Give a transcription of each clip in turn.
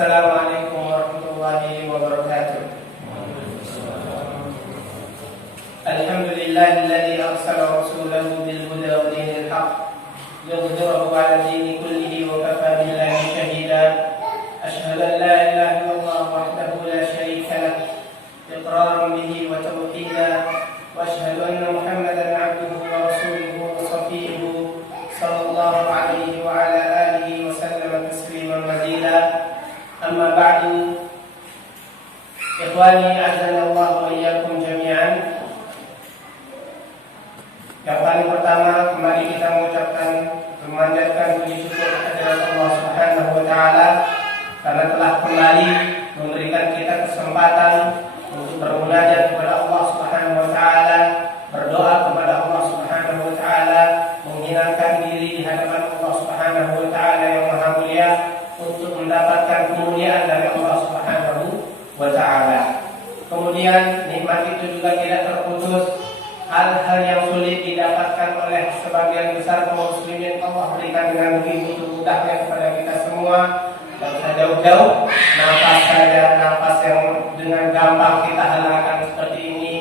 Assalamualaikum warahmatullahi wabarakatuh. Alhamdulillahilladzi arsala rasulahu bil huda wa dinil haqq yudhhirahu 'ala dini kullihi wa kafa billahi shahida. Asyhadu an la ilaha illallah wahdahu la syarika lah iqraran bihi wa tawhidan wa asyhadu anna Muhammadan 'abduhu wa rasuluhu wa safiyyuhu sallallahu alaihi wa ala alihi wa sallam tasliman mazida. Amma ba'du, ikhwani azanallahu wa iyyakum jami'an. Yang paling pertama, kembali kita mengucapkan memanjatkan puji syukur kehadirat Allah Subhanahu wa taala karena telah kembali memberikan kita kesempatan untuk bermunajat kepada Allah Subhanahu wa taala, berdoa kepada Allah Subhanahu wa taala, menghinakan diri di hadapan Allah Subhanahu wa taala yang Maha Mulia untuk mendapatkan kemuliaan dari Allah Subhanahu wa taala. Kemudian nikmat itu juga tidak terputus. Hal-hal yang sulit didapatkan oleh sebagian besar kaum muslimin Allah berikan dengan begitu mudahnya kepada kita semua. Dan jauh-jauh nafas saja, nafas yang dengan gampang kita halalkan seperti ini,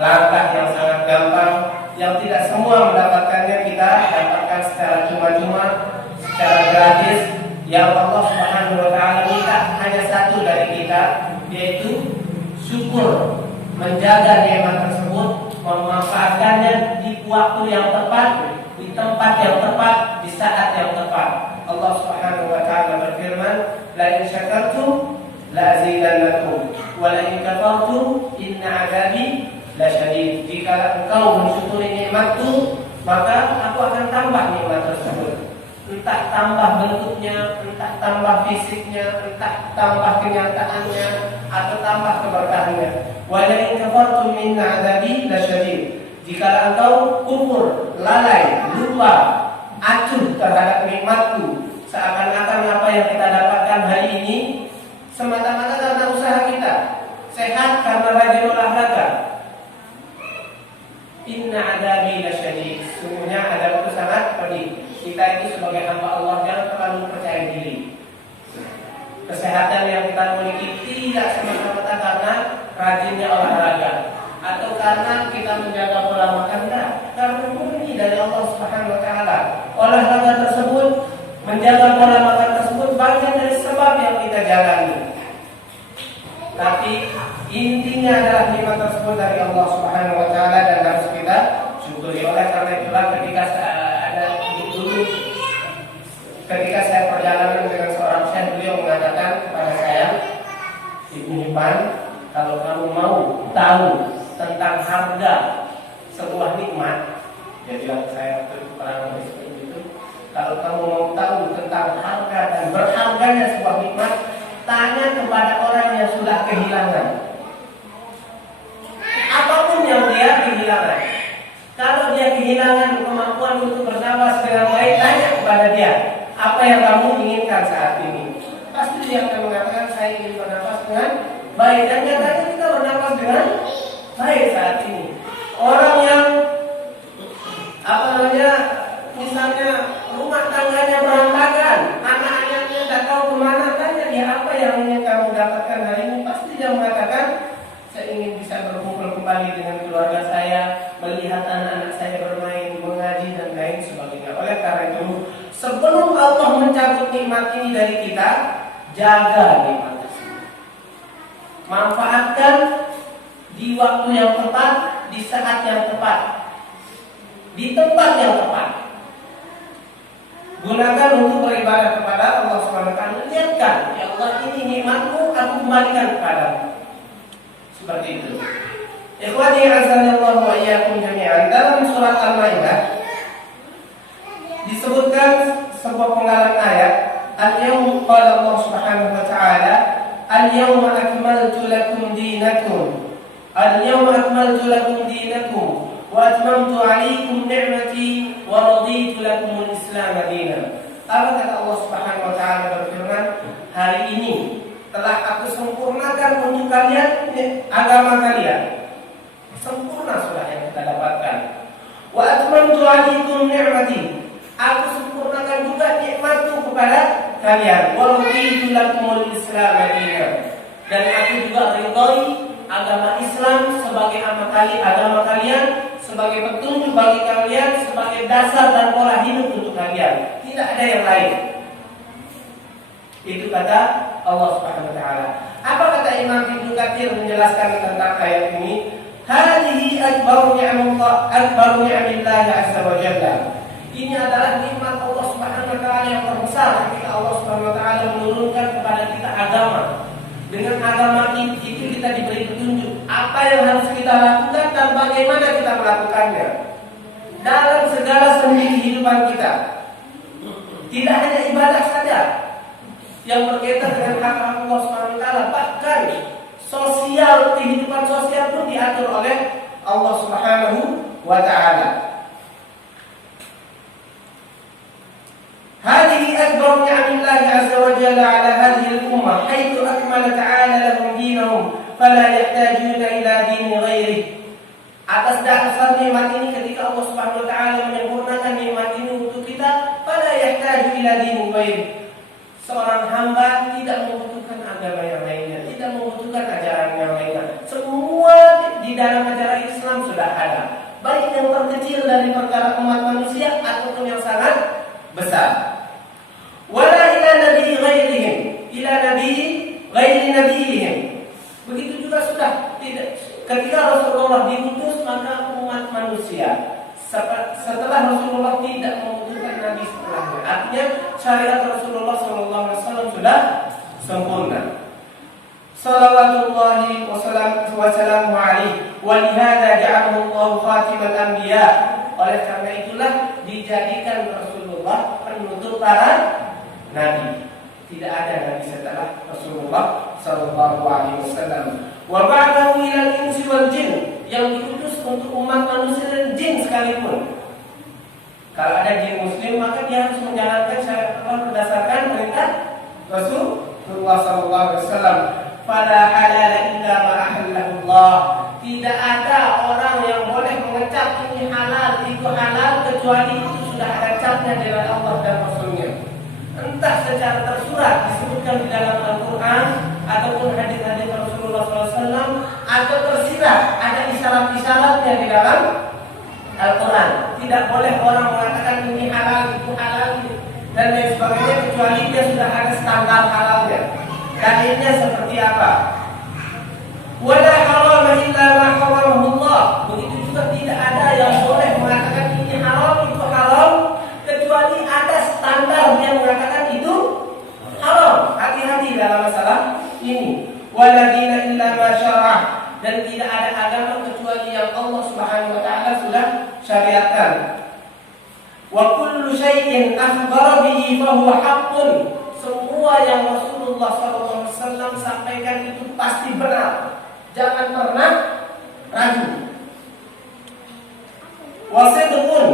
langkah yang sangat gampang yang tidak semua mendapatkannya kita dapatkan secara cuma-cuma, secara gratis. Yang Allah Subhanahu wa taala minta hanya satu dari kita, yaitu syukur, menjaga nikmat tersebut, memanfaatkannya di waktu yang tepat, di tempat yang tepat, di saat yang tepat. Allah Subhanahu wa taala berfirman, "La in syakartum la azidannakum wa la in kafartum inna 'adzabi lasyadid." Jika engkau mensyukuri nikmatku, maka aku akan tambah nikmat tersebut. Entah tambah bentuknya, entah tambah fisiknya, entah tambah kenyataannya, atau tambah keberkahannya. Wa la in kafartum inna 'adzabi lasyadid. Jika engkau kufur, lalai, lupa, acuh terhadap nikmatku, seakan-akan apa yang kita dapatkan hari ini semata-mata karena usaha kita, sehat karena rajin olahraga. Inna 'adzabi lasyadid. Sungguhnya adabku sangat pedih. Kita itu sebagai hamba Allah jangan terlalu percaya diri. Kesehatan yang kita miliki tidak semata-mata karena rajinnya olahraga atau karena kita menjaga pola makan, karena murni dari Allah Subhanahu wa taala. Olahraga tersebut, menjaga pola makan tersebut bagian dari sebab yang kita jalani. Tapi intinya adalah nikmat tersebut dari Allah Subhanahu wa taala dan harus kita syukuri. Oleh karena itulah ketika saya perjalanan dengan seorang syekh, beliau mengatakan kepada saya, Ibnu Hibban, kalau kamu mau tahu tentang harga sebuah nikmat, dia bilang saya kurang lebih seperti itu. Kalau kamu mau tahu tentang harga dan berharganya sebuah nikmat, tanya kepada orang yang sudah kehilangan. Apapun yang dia kehilangan, kalau dia kehilangan kemampuan untuk bernapas dengan baik, tanya kepada dia, apa yang kamu inginkan saat ini? Pasti dia akan mengatakan, saya ingin bernapas dengan baik. Dan nyatanya kita bernapas dengan baik saat ini. Orang yang misalnya rumah tangganya berantakan, anak-anaknya tidak tahu kemana, tanya dia apa yang ingin kamu dapatkan hari ini. Pasti dia mengatakan, saya ingin bisa berkumpul kembali dengan keluarga saya, melihat anak-anak saya bermain, mengaji dan lain sebagainya. Oleh karena itu, sebelum Allah mencabut nikmat ini dari kita, jaga nikmat tersebut. Manfaatkan di waktu yang tepat, di saat yang tepat, di tempat yang tepat. Gunakan untuk beribadah kepada Allah SWT. Niatkan, ya Allah, ini nikmatmu, aku kembalikan kepadamu. Seperti itu. Ikhwani azanallahu wa iyyakum jami'an. Dalam surat Al-Maidah disebutkan sebuah penggalan ayat, al-yawma qala Allah Subhanahu wa ta'ala, al-yawma akmaltu lakum dinakum, al-yawma akmaltu lakum dinakum wa atmamtu 'alaikum ni'mati wa raditu lakum al-islam dinan. Apa kata Allah Subhanahu wa ta'ala berfirman, hari ini telah aku sempurnakan untuk kalian agama kalian. Sempurna sudah yang kita dapatkan. Wa atmamtu 'alaikum ni'mati. Aku sempurnakan juga nikmatku kepada kalian. Wa raditu lakumul Islam dinan. Dan aku juga ridhoi agama Islam sebagai agama kalian, sebagai petunjuk bagi kalian, sebagai dasar dan pola hidup untuk kalian. Tidak ada yang lain. Itu kata Allah Subhanahu wa taala. Apa kata Imam Ibnu Katsir menjelaskan tentang ayat ini? Hadhihi akbaru ni'amillah azza wa jalla. Ini adalah nikmat Allah Subhanahu wa taala yang terbesar ketika Allah Subhanahu wa taala menurunkan kepada kita agama. Dengan agama itu kita diberi petunjuk apa yang harus kita lakukan dan bagaimana kita melakukannya dalam segala sendi kehidupan kita. Tidak hanya ibadah saja yang berkaitan dengan hak Allah Subhanahu wa taala, bahkan sosial, kehidupan sosial pun diatur oleh Allah Subhanahu wa taala. هذه أكبر نعم الله عز وجل على هذه الأمة حيث أكمل تعالى لهم دينهم فلا يحتاجون إلى دين غيره. Atas dasar nikmat ini ketika Allah Subhanahu wa taala menyempurnakan nikmat ini untuk kita, fala yahtaju ila dinin ghairi. Seorang hamba tidak membutuhkan agama yang lainnya, tidak membutuhkan ajaran yang lainnya. Semua di dalam ajaran Islam sudah ada, baik yang terkecil dari perkara umat manusia ataupun yang sangat besar. Wala ila nabi ghairihim, ila nabi ghairi nabiyihim. Begitu juga sudah tidak. Ketika Rasulullah diutus, maka umat manusia setelah Rasulullah tidak membutuhkan nabi setelahnya. Artinya syariat Rasulullah SAW sudah sempurna. Salawatullahi wassalamu alaihi wa lihada ja'alahu Allah khatimal anbiya. Oleh karena itulah dijadikan Rasulullah penutup para nabi. Tidak ada nabi setelah Rasulullah sallallahu alaihi wasallam. Wa ba'dahu ilal insi wal jin, yang diutus untuk umat manusia dan jin sekalipun. Kalau ada jin muslim, maka dia harus menjalankan syariat Allah berdasarkan perintah Rasulullah sallallahu alaihi wasallam. Fala halal illa ma ahallahu Allah. Tidak ada orang yang boleh mengecap ini halal, itu halal, kecuali itu sudah ada capnya dari Allah dan Rasulnya. Entah secara tersurat disebutkan di dalam Al-Quran ataupun hadis-hadis Rasulullah SAW, atau tersirat ada isyarat-isyaratnya di dalam Al-Quran. Tidak boleh orang mengatakan ini halal, itu halal, dan lain sebagainya, kecuali dia sudah ada standar halalnya. Dalilnya seperti apa? Wala harama illa ma haramahu Allah. Begitu juga tidak ada yang boleh mengatakan ini haram, itu haram, kecuali ada standar yang mengatakan itu haram. Hati-hati dalam masalah ini. Wala dina illa ma syarah, dan tidak ada agama kecuali yang Allah Subhanahu wa taala sudah syariatkan. Wa kullu syai'in akhbara bihi fa huwa haqqun. Semua yang Rasulullah SAW sampaikan itu pasti benar. Jangan pernah ragu. Wasidqun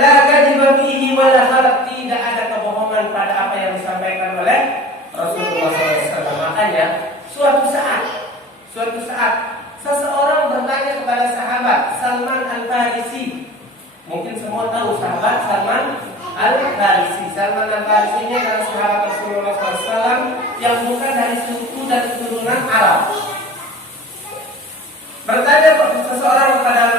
la kadiba fihi wa la khalaq. Tidak ada kebohongan pada apa yang disampaikan oleh Rasulullah SAW. Makanya suatu saat seseorang bertanya kepada sahabat Salman Al-Farisi. Mungkin semua tahu sahabat Salman Al-Farisi. Salman Al-Farisi ini adalah sahabat Rasulullah SAW yang bukan dari suku dan keturunan Arab. Bertanya seseorang kepada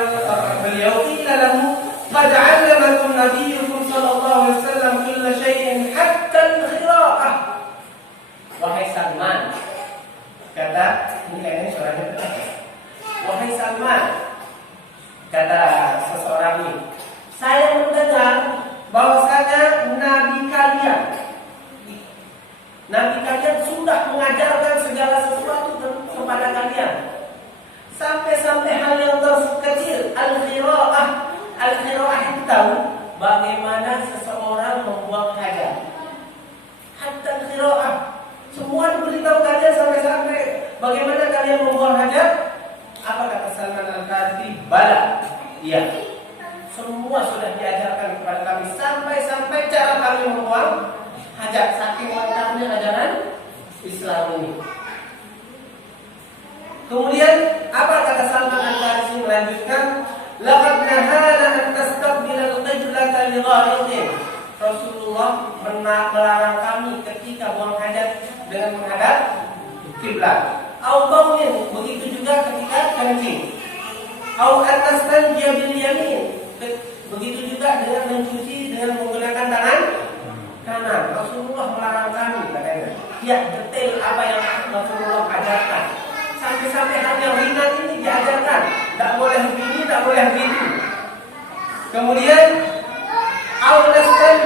beliau, "Qila lahu qad 'allamakum nabiyyukum sallallahu alaihi wasallam kulla syai'in hatta al-khira'ah." Wahai Salman, kata ini kayaknya suaranya betul. Wahai Salman, kata seseorang ini, saya mendengar bahwasanya Nabi kalian sudah mengajarkan segala sesuatu kepada kalian, sampai hal yang terkecil, al-khira'ah. Al-khira'ah itu tahu bagaimana seseorang membuang hajat. Hatta al-khira'ah, semua diberitahu kalian sampai bagaimana kalian membuang hajat. Apa kata Salman Al-Farisi? Bala, iya, semua sudah diajarkan kepada kami, sampai cara kami membuang hajat. Saking lengkapnya ajaran Islam ini. Kemudian apa kata Salman Al-Farisi melanjutkan? Laqad nahana an tastaqbil al-qiblata li gha'itin. Rasulullah melarang kami ketika buang hajat dengan menghadap kiblat. Au baulin, begitu juga ketika kencing. Au atastanjiya bil yamin, begitu juga dengan mencuci dengan menggunakan tangan kanan. Rasulullah melarang kami katanya. Ya, detail apa yang Rasulullah ajarkan. Sampai-sampai hal yang ringan ini diajarkan. Tak boleh begini, tak boleh begitu. Kemudian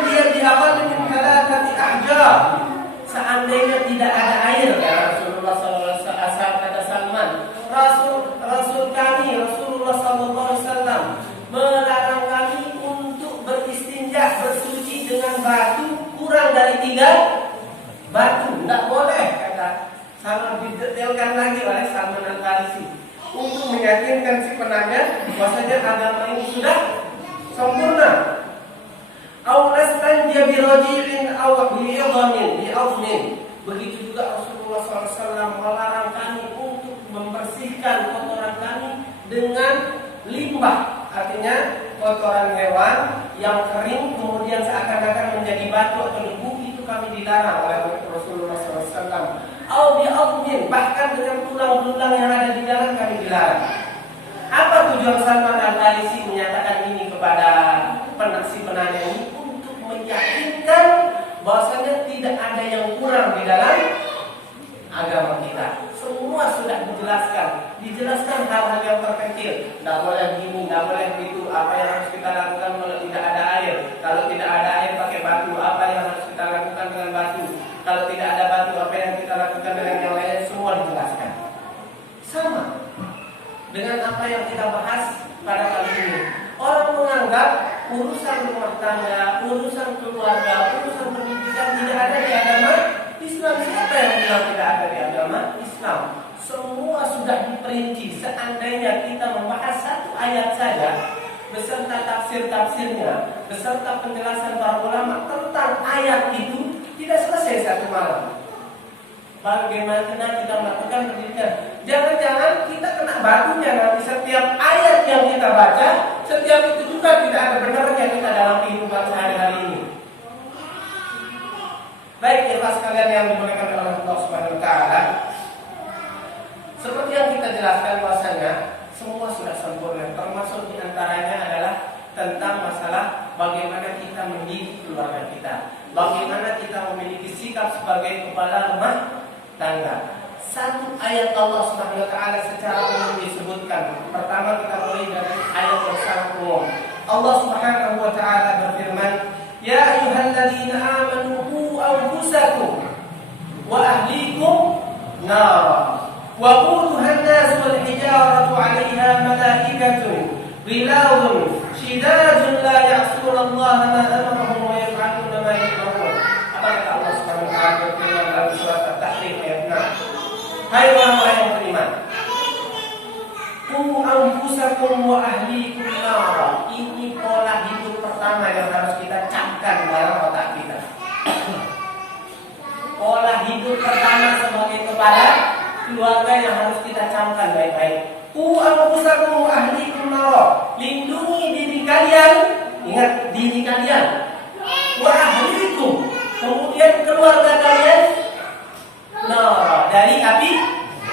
dia diawali min thalathati ahjar. Seandainya tidak ada air, ya Rasulullah sallallahu alaihi wasallam kata Salman, Rasul kami Rasulullah sallallahu alaihi wasallam melarang kami untuk beristinja, bersuci dengan batu kurang dari 3 batu. Tidak boleh, kata Salman, didetailkan lagi oleh Salman Al-Farisi untuk meyakinkan si penanya bahwasanya agama ini sudah sempurna. Au nastanjiya bi rajulin aw bi idhamin. Begitu juga Rasulullah SAW melarang kami untuk membersihkan kotoran kami dengan limbah, artinya kotoran hewan yang kering kemudian seakan-akan menjadi batu atau debu, itu kami dilarang oleh Rasulullah SAW. Au bi idhamin, bahkan dengan tulang-tulang yang ada di dalam kami dilarang. Apa tujuan Salman Al-Farisi menyatakan ini kepada si penanya ini? Untuk meyakinkan bahwasanya tidak ada yang kurang di dalam agama kita. Semua sudah dijelaskan hal-hal yang terkecil. Tidak boleh gini, tidak boleh begitu. Apa yang harus kita lakukan kalau tidak ada air? Kalau tidak ada air pakai batu, apa yang harus kita lakukan dengan batu? Kalau tidak ada batu, apa yang kita lakukan dengan yang lain? Semua dijelaskan. Sama dengan apa yang kita bahas pada kali ini. Orang menganggap urusan rumah tangga, urusan keluarga, urusan pendidikan tidak ada di agama Islam. Siapa yang bilang tidak ada di agama Islam? Semua sudah diperinci. Seandainya kita membahas satu ayat saja beserta tafsir-tafsirnya, beserta penjelasan para ulama tentang ayat itu, tidak selesai satu malam. Bagaimana kita melakukan pendidikan? Jangan-jangan kita kena batunya nanti setiap ayat yang kita baca, setiap itu juga tidak ada benarnya kita dalam kehidupan sehari-hari ini. Baik, ikhlas kalian yang dimuliakan oleh Allah Subhanahu wa taala. Seperti yang kita jelaskan bahwasanya semua sudah sempurna, termasuk diantaranya adalah tentang masalah bagaimana kita mendidik keluarga kita, bagaimana kita memiliki sikap sebagai kepala rumah tangga. Satu ayat Allah Subhanahu wa taala secara umum disebutkan. Pertama kita mulai dari ayat yang sangat umum. Allah Subhanahu wa taala berfirman, "Ya ayyuhalladzina amanu qu anfusakum wa ahlikum nara wa quduha an-nas wal hijaratu 'alayha malaikatun ghilazun shidadun la ya'suna Allah ma amarahum wa yaf'aluna ma yu'marun." Apa kata Allah Subhanahu wa taala berfirman dalam surat At-Tahrim ayat 6? Hai orang-orang yang beriman, qu anfusakum wa ahlikum nara. Ini pola hidup pertama yang harus kita camkan dalam otak kita. Pola hidup pertama sebagai kepala keluarga yang harus kita camkan baik-baik. Qu anfusakum wa ahlikum nara. Lindungi diri kalian, ingat diri kalian. Wa ahlikum, kemudian keluarga kalian, nara, dari api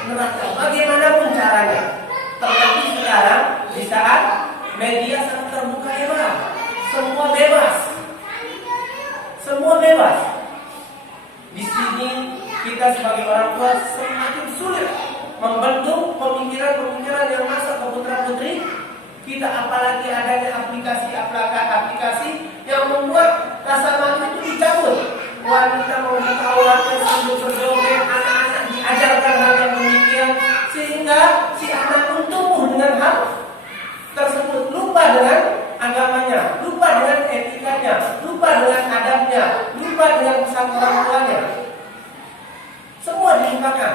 neraka. Bagaimanapun caranya, terlebih sekarang di saat media sangat terbuka lebar, semua bebas, semua bebas. Di sini kita sebagai orang tua semakin sulit membendung pemikiran-pemikiran yang masuk ke putra-putri kita, apalagi adanya aplikasi yang membuat rasa malu itu dicabut. Wanita membuka auratnya sambil berjoget, anak-anak diajarkan hal yang demikian, sehingga si anak pun tumbuh dengan hal tersebut, lupa dengan agamanya, lupa dengan etikanya, lupa dengan adabnya, lupa dengan pesan orang tuanya. Semua dilupakan.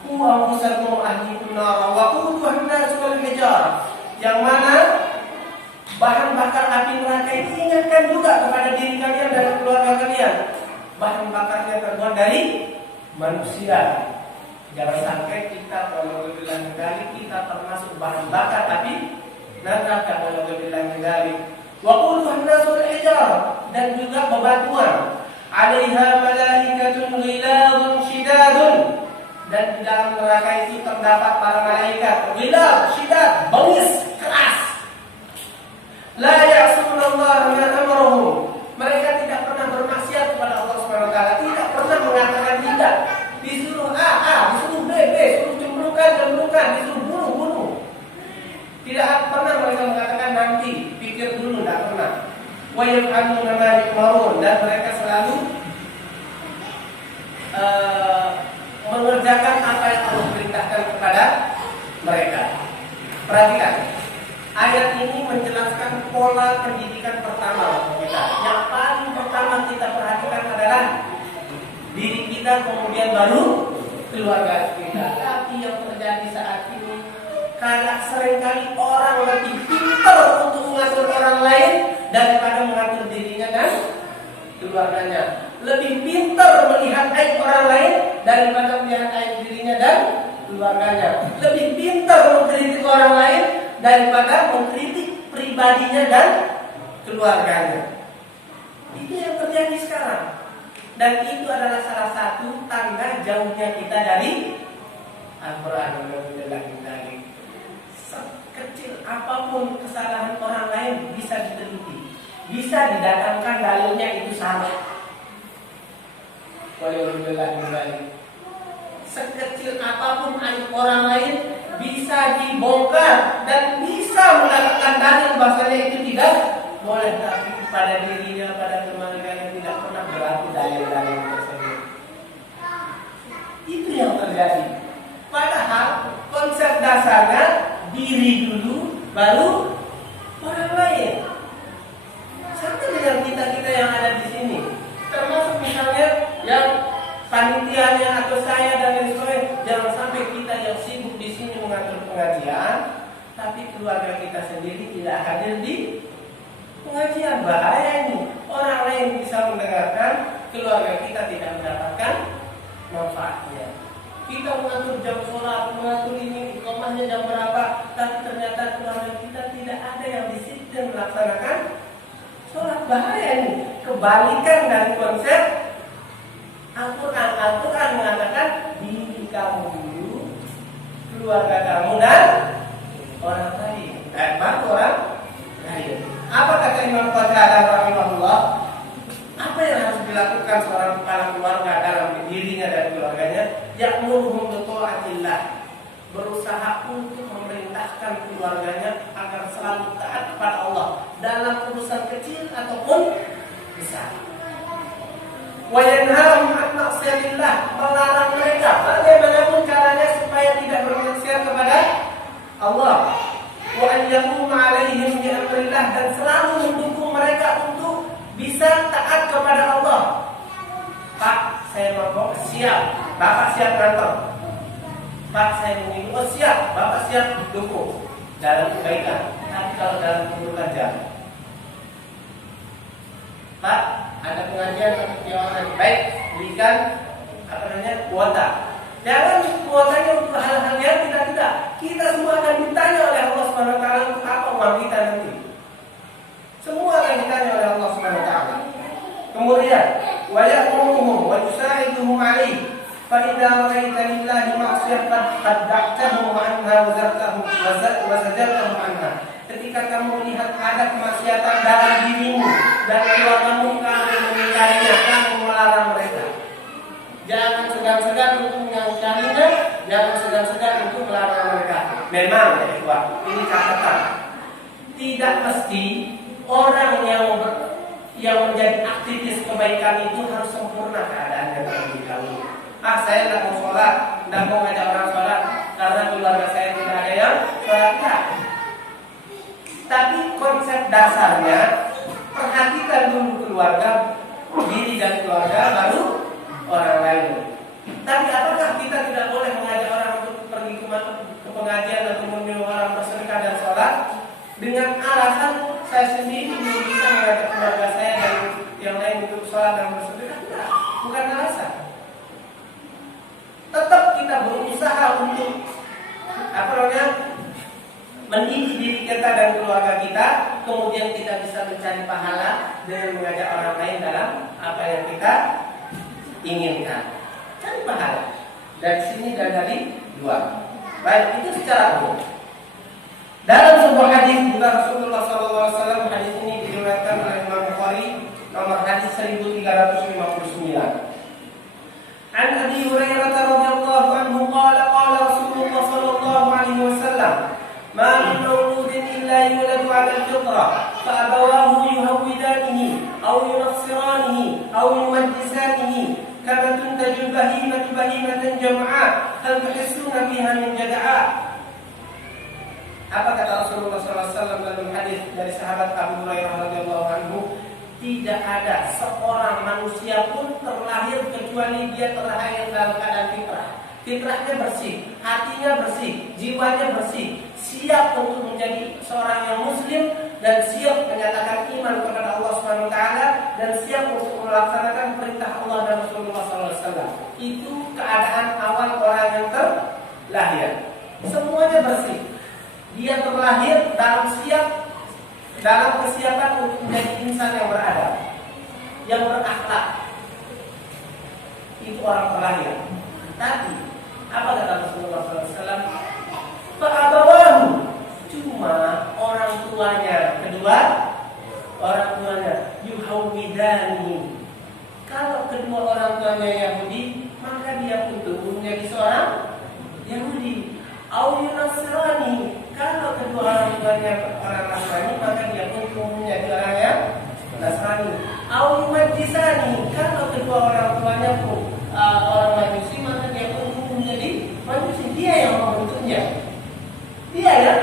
Qu anfusakum wa ahlikum nara wa quduha an-nas wal hijarah, yang mana bahan bakar api neraka itu ingatkan juga kepada diri kalian dan keluarga kalian. Bahan bakarnya terbuat dari manusia. Jangan sampai kita kalau bilang dari kita termasuk bahan bakar api neraka. Kalau bilang dari Waquduhan nasul hijarah, dan juga bebatuan. 'Alaiha malaikatun ghiladun syidadun, dan di dalam neraka itu terdapat para malaikat ghilad syidad, bengis keras. La ya'sunallaha ma amarahum, mereka tidak pernah bermaksiat kepada Allah Subhanahu wa taala, tidak pernah mengatakan tidak. Disuruh A, disuruh B, disuruh cemburukan, disuruh bunuh. Tidak pernah mereka mengatakan nanti, pikir dulu, tidak pernah. Wa yaf'aluna ma yu'marun, dan mereka selalu mengerjakan apa yang Allah perintahkan kepada mereka. Perhatikan, ayat ini menjelaskan pola pendidikan pertama kita. Yang paling pertama kita perhatikan adalah diri kita, kemudian baru keluarga kita. Tapi yang terjadi saat ini, karena seringkali orang lebih pintar untuk mengatur orang lain daripada mengatur dirinya dan keluarganya. Lebih pintar melihat aib orang lain daripada melihat aib dirinya dan keluarganya. Lebih pintar mengkritik orang lain daripada mengkritik pribadinya dan keluarganya. Itu yang terjadi sekarang. Dan itu adalah salah satu tanda jauhnya kita dari Al-Quran. Sekecil apapun kesalahan orang lain bisa diteliti, bisa didatangkan dalilnya itu salah. Sekecil apapun aib orang lain bisa dibongkar dan bisa mendapatkan dalil bahasanya itu tidak boleh, tapi pada dirinya, pada keluarganya tidak pernah berlaku dalil-dalil tersebut. Itu yang terjadi. Padahal konsep dasarnya diri dulu, baru orang lain. Sama dengan kita yang ada di sini, termasuk misalnya yang panitianya atau saya dan lain sebagainya. Jangan sampai kita yang sibuk di sini mengatur pengajian, tapi keluarga kita sendiri tidak hadir di pengajian. Bahaya ini. Orang lain bisa mendengarkan, keluarga kita tidak mendapatkan manfaatnya. Kita mengatur jam sholat, mengatur ini, iqamahnya jam berapa, tapi ternyata keluarga kita tidak ada yang disiplin melaksanakan sholat. Bahaya ini. Kebalikan dari konsep Al-Quran. Al-Quran mengatakan diri kamu dulu, keluarga kamu dan orang lain. Baru orang lain. Apa kata Imam Qatadah rahimahullah? Apa yang harus dilakukan seorang kepala keluarga dalam dirinya dan keluarganya? Ya'muruhum bi ta'atillah, berusaha untuk memerintahkan keluarganya agar selalu taat kepada Allah dalam urusan kecil ataupun besar. Wa yanhahum an ma'siyatillah, melarang mereka bagaimanapun caranya supaya tidak bermaksiat kepada Allah. Wa an yaquma 'alaihim bi amrillah, dan selalu mendukung mereka untuk bisa taat kepada Allah. Pak, saya mau siap, Bapak siap kantor. Pak, saya mau siap, Bapak siap dukung dalam kebaikan. Tapi kalau dalam urusan jam, Pak, ada pengajian atau kegiatan baik, berikan kuota. Jangan kuotanya untuk hal-hal yang tidak. Kita semua akan ditanya oleh Allah Subhanahu wa taala untuk apa uang kita nanti. Semua akan ditanya oleh Allah Subhanahu wa taala. Kemudian wa ya'muruhum wa yusa'iduhum 'alaihi fa idza ra'aita lillahi ma'siyatan qad da'tahum 'anha wa zartahum wa zajartahum 'anha. Ketika kamu melihat ada kemaksiatan dalam dirimu dan keluargamu, kamu mengingkarinya, kamu melarang mereka. Jangan segan-segan untuk mengingkarinya, jangan segan-segan untuk melarang mereka. Memang ya ikhwan, ini catatan. Tidak mesti orang yang menjadi aktivis kebaikan itu harus sempurna keadaannya terlebih dahulu. Saya tidak mau sholat, tidak mau ngajak orang sholat karena keluarga saya tidak ada yang sholat. Tapi konsep dasarnya, perhatikan dulu keluarga, diri dan keluarga, baru orang lain. Tapi apakah kita tidak boleh mengajak orang untuk pergi ke pengajian atau menyuruh orang bersedekah dan sholat dengan alasan saya sendiri belum bisa mengajak keluarga saya dan yang lain untuk sholat dan bersedekah? Tidak, bukan alasan. Tetap kita berusaha untuk mendidik diri kita dan keluarga kita kemudian kita bisa mencari pahala dengan mengajak orang lain dalam apa yang kita inginkan. Cari pahala. Dari sini dan dari dua. Baik, itu secara umum. Dalam sebuah hadis juga Rasulullah SAW, hadis ini diriwayatkan oleh Imam Bukhari, nomor hadis 1359. An Abi Hurairah radhiyallahu anhu qala qala Rasulullah sallallahu alaihi wasallam, "Ma min mawludin illa yuladu 'ala al-fitrah, fa abawahu yuhawwidanihi aw yunassiranihi aw yumajjisanihi, kama tuntajul bahimatu bahimatan jam'a, hal tuhissuna fiha min jada'a." Apa kata Rasulullah SAW dalam hadis dari sahabat Abu Hurairah radhiyallahu anhu? Tidak ada seorang manusia pun terlahir kecuali dia terlahir dalam keadaan fitrah. Fitrahnya bersih, hatinya bersih, jiwanya bersih, siap untuk menjadi seorang yang muslim dan siap menyatakan iman kepada Allah Subhanahu wa taala dan siap untuk melaksanakan perintah Allah dan Rasulullah SAW. Itu keadaan awal orang yang terlahir. Semuanya bersih. Dia terlahir dalam kesiapan untuk menjadi insan yang beradab, yang berakhlak. Itu orang terlahir. Tapi apa kata Rasulullah SAW? Fa'abawahu, cuma orang tuanya, kedua orang tuanya yuhawwidani. Kalau kedua orang tuanya Yahudi, maka dia pun tumbuh menjadi seorang Yahudi. Au yunasrani, kalau kedua orang tuanya orang Nasrani, maka dia pun tumbuh menjadi orang yang Nasrani. Au yumajjisani, kalau kedua orang tuanya pun orang Majusi, maka dia pun tumbuh menjadi Majusi. Dia yang membentuknya. Dia ya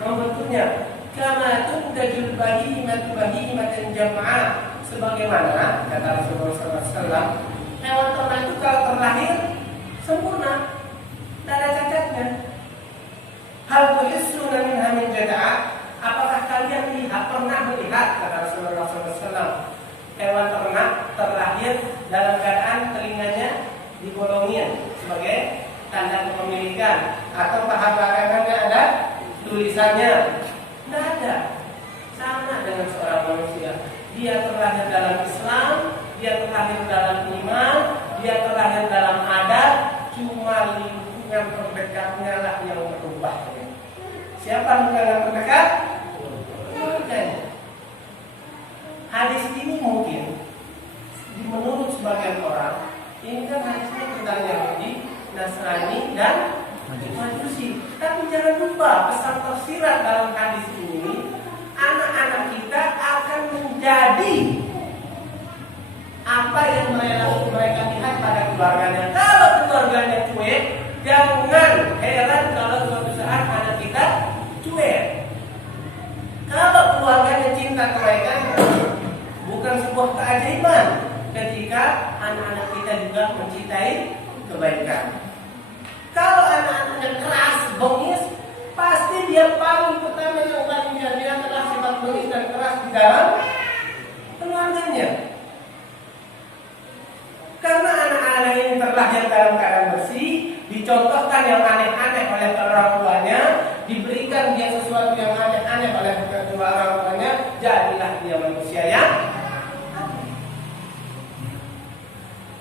membentuknya. Kama tuntajul bahimatu bahimatan jam'a, sebagaimana kata Rasulullah SAW, hewan ternak itu kalau terlahir sempurna, tidak ada cacatnya. Hal tuhissuna minha min jada'a, apakah kalian pernah melihat, kata Rasulullah SAW, hewan ternak terlahir dalam keadaan telinganya dibolongin sebagai tanda kepemilikan, atau paha belakangnya ada tulisannya? Tidak ada. Sama dengan seorang manusia. Dia terlahir dalam Islam, dia terlahir dalam iman, dia terlahir dalam adat, cuma lingkungan terdekatnya lah yang berubah. Siapa lingkungan yang terdekat? Keluarganya. Hadis ini mungkin menurut sebagian orang, ini kan hadisnya tentang Yahudi, Nasrani dan Majusi. Tapi jangan lupa pesan tersirat dalam hadis ini, anak-anak kita akan menjadi apa yang mereka lihat pada keluarganya. Kalau keluarganya cuek, jangan heran kalau suatu saat anak kita cuek. Kalau keluarganya cinta kebaikan, bukan sebuah keajaiban ketika anak-anak kita juga mencintai kebaikan. Kalau anak-anaknya keras, bengis, pasti dia paling pertama yang paling dia adalah sifat bengis dan keras di dalam keluarganya. Karena anak-anak ini terlahir dalam keadaan bersih, dicontohkan yang aneh-aneh oleh orang tuanya, diberikan dia sesuatu yang aneh-aneh oleh kedua orang tuanya, jadilah dia manusia yang.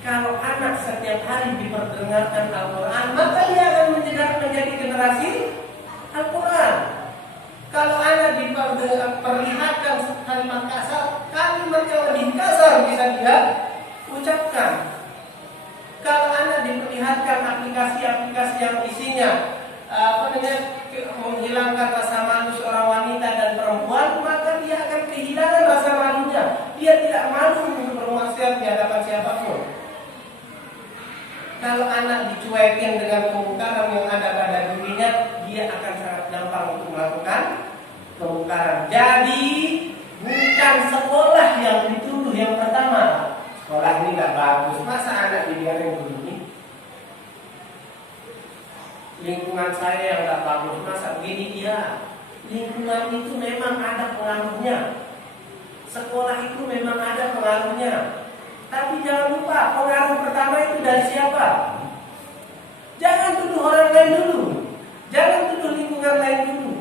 Kalau anak setiap hari diperdengarkan Al-Quran, maka dia akan menjadi generasi Al-Quran. Kalau anak diperlihatkan kalimat kasar, kalimat yang lebih kasar bisa dia ucapkan. Kalau anak diperlihatkan aplikasi-aplikasi yang isinya menghilangkan rasa malu seorang wanita dan perempuan, maka dia akan kehilangan rasa malunya. Dia tidak malu untuk bermaksiat di hadapan siapapun. Kalau anak dicuekin dengan kemungkaran yang ada pada dirinya, dia akan sangat gampang untuk melakukan kemungkaran. Jadi bukan sekolah yang dituduh yang pertama. Sekolah ini nggak bagus, masa anak dibiarin begini? Lingkungan saya yang nggak bagus, masa begini dia? Lingkungan itu memang ada pengaruhnya. Sekolah itu memang ada pengaruhnya. Tapi jangan lupa, pengaruh pertama itu dari siapa? Jangan tuduh orang lain dulu. Jangan tuduh lingkungan lain dulu.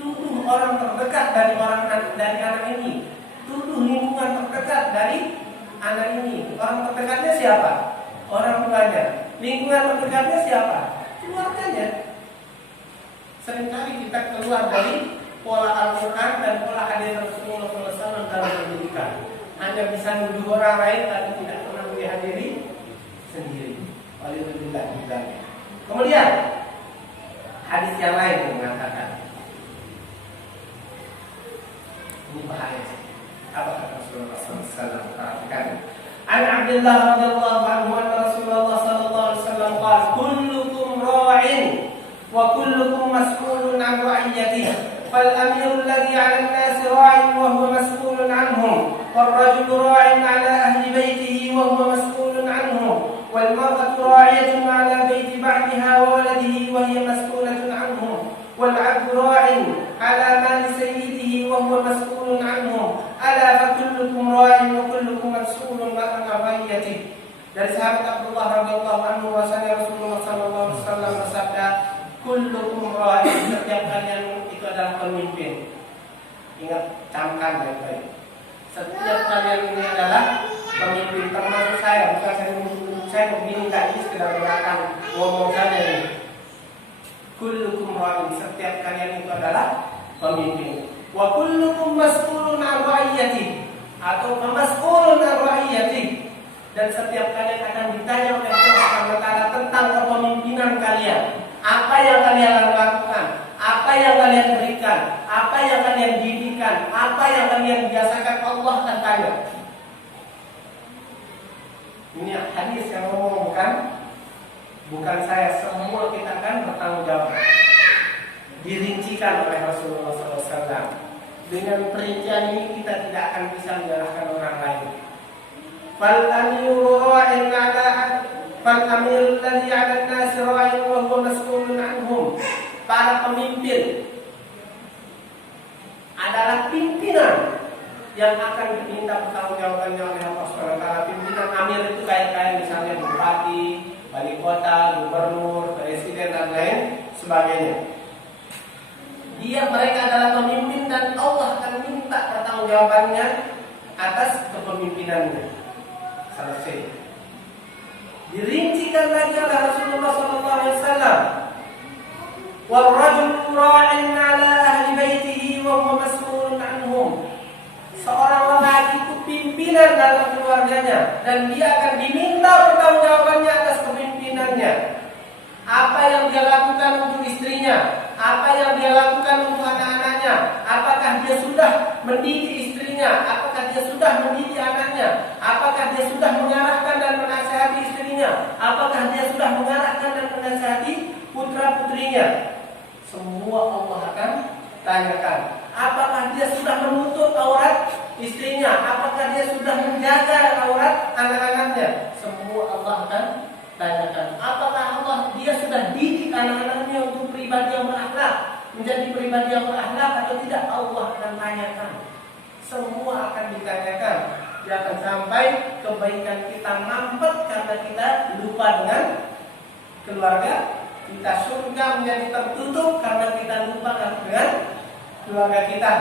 Tuduh orang terdekat dari orang anak ini, orang terdekatnya siapa? Orang tuanya. Lingkungan terdekatnya siapa? Keluarganya. Seringkali kita keluar dari pola Al-Quran dan pola hadis Rasulullah SAW dalam pendidikan. Hanya bisa nuduh orang lain tapi tidak pernah melihat diri sendiri. Walhamdulillah. Kemudian hadis yang lain yang mengatakan, ini bahaya. Apa kata Rasulullah SAW? Perhatikan. An Abdullah radhiyallahu anhu anna Rasulullah sallallahu alaihi wasallam qala kullukum ra'in wa kullukum mas'ulun 'an ra'iyatihi fal amiru alladhi 'ala an-nasi ra'in wa huwa mas'ulun 'anhum wal rajulu ra'in 'ala ahli baytihi wa huwa mas'ulun 'anhum wal mar'atu ra'iyatun 'ala bayti ba'liha wa waladihi wa hiya mas'ulatun 'anhum wal 'abdu ra'in 'ala mali sayyidihi wa huwa mas'ulun 'anhum ala fa kullukum ra'in wa kullukum mas'ulun 'an ra'iyatihi. Dari sahabat Abdullah radhiyallahu anhu bahwasanya Rasulullah sallallahu alaihi wasallam bersabda, kullukum ra'in, setiap kalian itu adalah pemimpin. Ingat, camkan baik-baik. Setiap kalian ini adalah pemimpin, termasuk saya. Bukan saya begini tadi sekedar belakang ngomong saja ini. Kullukum ra'in, setiap kalian itu adalah pemimpin. Wa kullukum mas'ulun 'an ra'iyatihi, atau mas'ulun 'an ra'iyatihi. Dan setiap kalian akan ditanya oleh Allah Subhanahu wa taala tentang kepemimpinan kalian. Apa yang kalian lakukan? Apa yang kalian berikan? Apa yang kalian didikan? Apa yang kalian biasakan? Allah akan tanya. Ini hadis yang ngomong bukan saya. Semua kita akan bertanggung jawab. Dirincikan oleh Rasulullah SAW. Dengan perincian ini kita tidak akan bisa menyalahkan orang lain. Fal amiru ra'in 'ala fal amiru alladhi 'ala an-nasi ra'in wa huwa mas'ulun 'anhum. Para pemimpin adalah pimpinan yang akan diminta pertanggungjawabannya oleh Allah Subhanahu wa taala. Pimpinan amir itu kayak misalnya bupati, wali kota, gubernur, presiden dan lain sebagainya. Mereka adalah pemimpin dan Allah akan minta pertanggungjawabannya atas kepemimpinannya. Selesai. Dirincikan lagi oleh Rasulullah SAW. Wal rajulu ra'in 'ala ahli baitihi wa huwa mas'ulun 'anhum. Seorang lelaki itu pimpinan dalam keluarganya dan dia akan diminta pertanggungjawabannya atas kepemimpinannya. Apa yang dia lakukan untuk istrinya? Apa yang dia lakukan untuk anak-anaknya? Apakah dia sudah mendidik istrinya? Apakah dia sudah mendidik anaknya? Apakah dia sudah mengarahkan dan menasihati istrinya? Apakah dia sudah mengarahkan dan menasihati putra-putrinya? Semua Allah akan tanyakan. Apakah dia sudah menutup aurat istrinya? Apakah dia sudah menjaga aurat anak-anaknya? Semua Allah akan tanyakan. Apakah dia sudah didik anak-anaknya untuk pribadi yang berakhlak, menjadi pribadi yang berakhlak atau tidak? Allah akan tanyakan. Semua akan ditanyakan. Jangan sampai kebaikan kita mampet karena kita lupa dengan keluarga. Kita surga menjadi tertutup karena kita lupa dengan keluarga kita.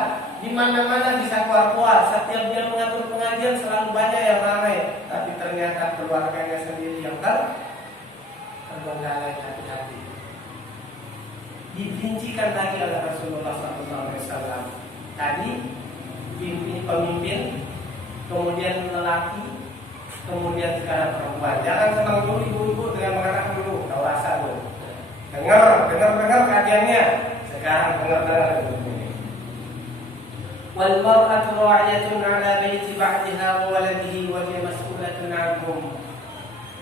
Di mana-mana bisa keluar-keluar. Setiap dia mengatur pengajian selalu banyak yang ramai, tapi ternyata keluarganya sendiri yang terbengkalai hati-hati. Dirincikan lagi oleh Rasulullah SAW. Tadi pemimpin, kemudian lelaki, kemudian sekarang perempuan. Jangan senang dulu ibu-ibu dengan mengarah dulu, dewasa dulu. Dengar kajiannya. Sekarang dengar ibu-ibu. Wal mar'atu ra'iyatun 'ala baiti ba'diha wa waladihi wa hiya mas'ulatun 'anhum.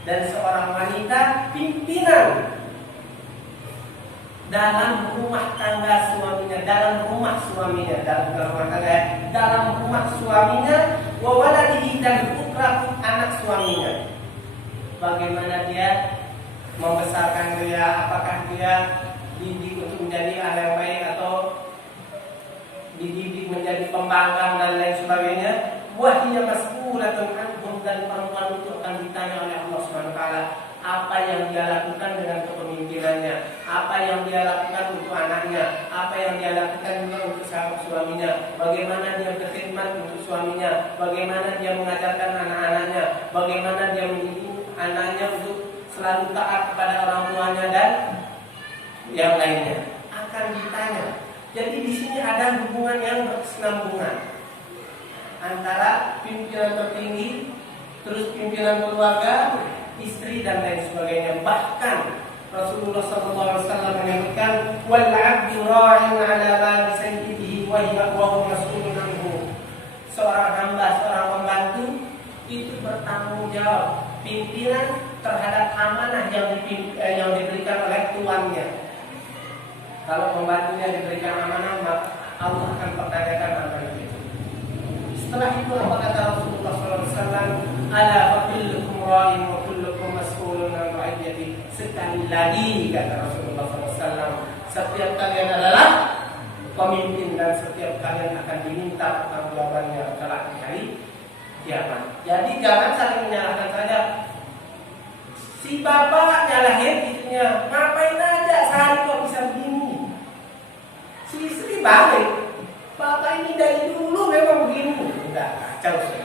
Dan seorang wanita pimpinan dalam rumah tangga suaminya, dalam rumah suaminya, wa waladihi, dan putra anak suaminya. Bagaimana dia membesarkan dia? Apakah dia dididik untuk menjadi anak yang baik atau dididik menjadi pembangkang dan lain sebagainya? Wahia mas'ulatun 'anhum, dan perempuan itu akan ditanya oleh Allah Subhanahu wa taala apa yang dia lakukan dengan kepemimpinan pimpinannya, apa yang dia lakukan untuk anaknya, apa yang dia lakukan juga untuk sahabat suaminya, bagaimana dia berkhidmat untuk suaminya, bagaimana dia mengajarkan anak-anaknya, bagaimana dia mendidik anaknya untuk selalu taat kepada orang tuanya dan yang lainnya akan ditanya. Jadi di sini ada hubungan yang berkesinambungan antara pimpinan tertinggi, terus pimpinan keluarga, istri dan lain sebagainya. Bahkan Rasulullah SAW menyebutkan wal 'abdu ra'in 'ala mali sayyidihi wa huwa mas'ulun anhu. Seorang hamba, seorang pembantu itu bertanggung jawab pimpinan terhadap amanah yang diberikan oleh tuannya. Kalau pembantunya diberikan amanah, maka Allah akan pertanyakan amanah itu. Setelah itu apa kata Rasulullah SAW? Ala faqillukum ra'in wa kullukum mas'ulun an ra'iyati. Sekali lagi kata Rasulullah SAW, setiap kalian adalah pemimpin dan setiap kalian akan diminta pertanggungjawabannya kelak di hari kiamat. Jadi jangan saling menyalahkan saja. Si bapak nyalahin istrinya, ngapain aja sehari kok bisa begini. Si istri balik, bapak ini dari dulu memang begini. Udah kacau sih.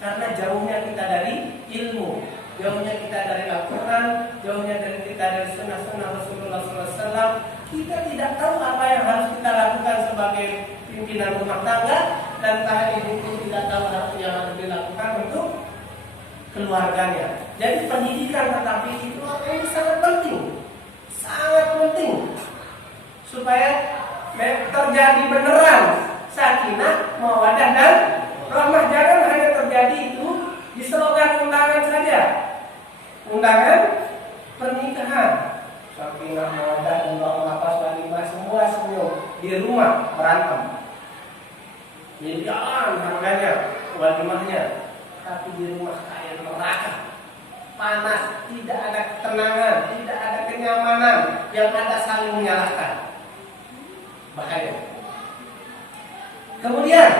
Karena jauhnya kita dari ilmu, jauhnya kita dari Al-Quran, jauhnya dari kita dari sunnah-sunnah Rasulullah SAW. Kita tidak tahu apa yang harus kita lakukan sebagai pimpinan rumah tangga, dan para ibu pun tidak tahu yang harus dilakukan untuk keluarganya. Jadi pendidikan tentang fikih itu ini sangat penting supaya terjadi beneran sakinah, mawaddah dan rahmah. Jangan hanya terjadi itu di slogan undangan saja, undangan pernikahan, sakinah, mawaddah dan rahmah, walimah, semua senyum, di rumah berantem. Miliaran harganya walimahnya, tapi di rumah kayak neraka, panas, tidak ada ketenangan, tidak ada kenyamanan, yang ada saling menyalahkan. Bahaya. Kemudian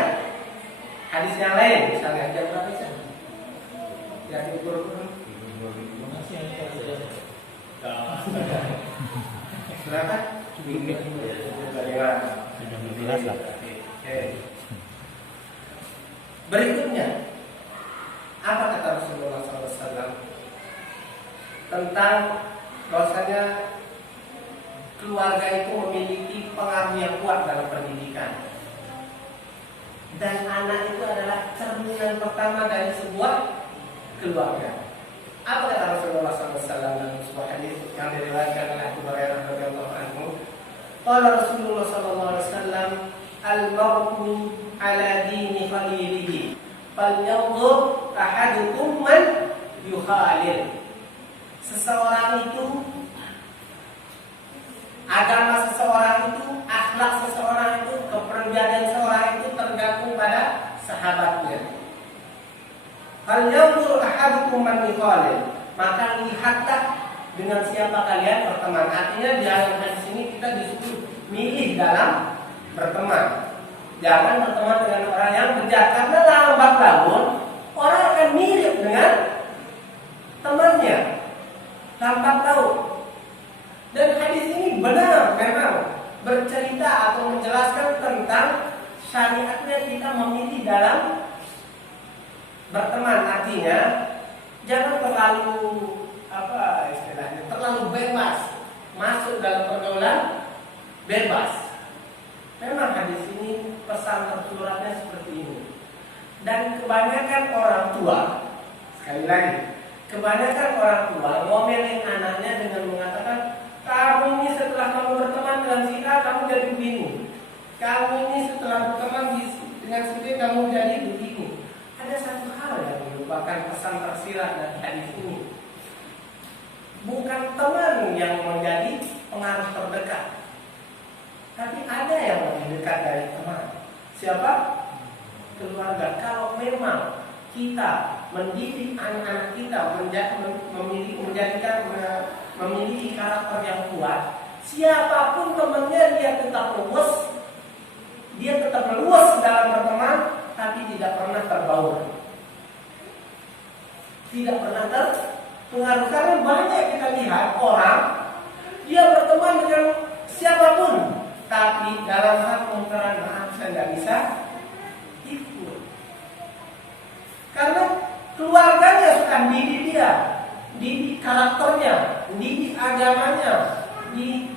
hadis yang lain, misalnya jam berapa sih? Ya diukur. Berapa? Berikutnya, apa kata Rasulullah SAW tentang bahwasanya keluarga itu memiliki pengaruh yang kuat dalam pendidikan, dan anak itu adalah cerminan pertama dari sebuah keluarga. Apa kata Rasulullah SAW dalam sebuah hadis yang diriwayatkan oleh Abu Hurairah radhiyallahu anhu? Qala Rasulullah SAW, al-mar'u ala dini khalilihi, falyanzur ahadukum man yukhalil. Seseorang itu, agama seseorang itu, akhlak seseorang itu, kepribadian seseorang itu tergantung pada sahabatnya. Falyanzur ahadukum man yukhalil, maka lihatlah dengan siapa kalian berteman. Artinya di dalam hadis ini kita disuruh milih dalam berteman. Jangan berteman dengan orang yang bejat, karena lambat laun orang akan mirip dengan temannya, lambat laun. Dan hadis ini benar memang bercerita atau menjelaskan tentang syariatnya kita memilih dalam berteman. Artinya jangan terlalu terlalu bebas masuk dalam pergaulan bebas. Memang hadis ini pesan tersuratnya seperti ini. Dan kebanyakan orang tua, sekali lagi, kebanyakan orang tua ngomelin anaknya dengan mengatakan, kamu ini setelah kamu berteman dengan si A, kamu jadi begini. Kamu ini setelah berteman dengan si B, kamu jadi begini. Ada satu hal yang merupakan pesan tersirat dari hadis ini. Bukan teman yang menjadi pengaruh terdekat, tapi ada yang lebih dekat dari teman. Siapa? Keluarga. Kalau memang kita mendidik anak-anak kita memiliki karakter yang kuat, siapapun temannya dia tetap luas dalam berteman, tapi tidak pernah terbaur, tidak pernah Pengaruh karena banyak kita lihat orang dia berteman dengan siapapun, tapi dalam hal pengungkaran maaf saya nggak bisa ikut. Karena keluarganya sudah didik dia, didik karakternya, didik agamanya,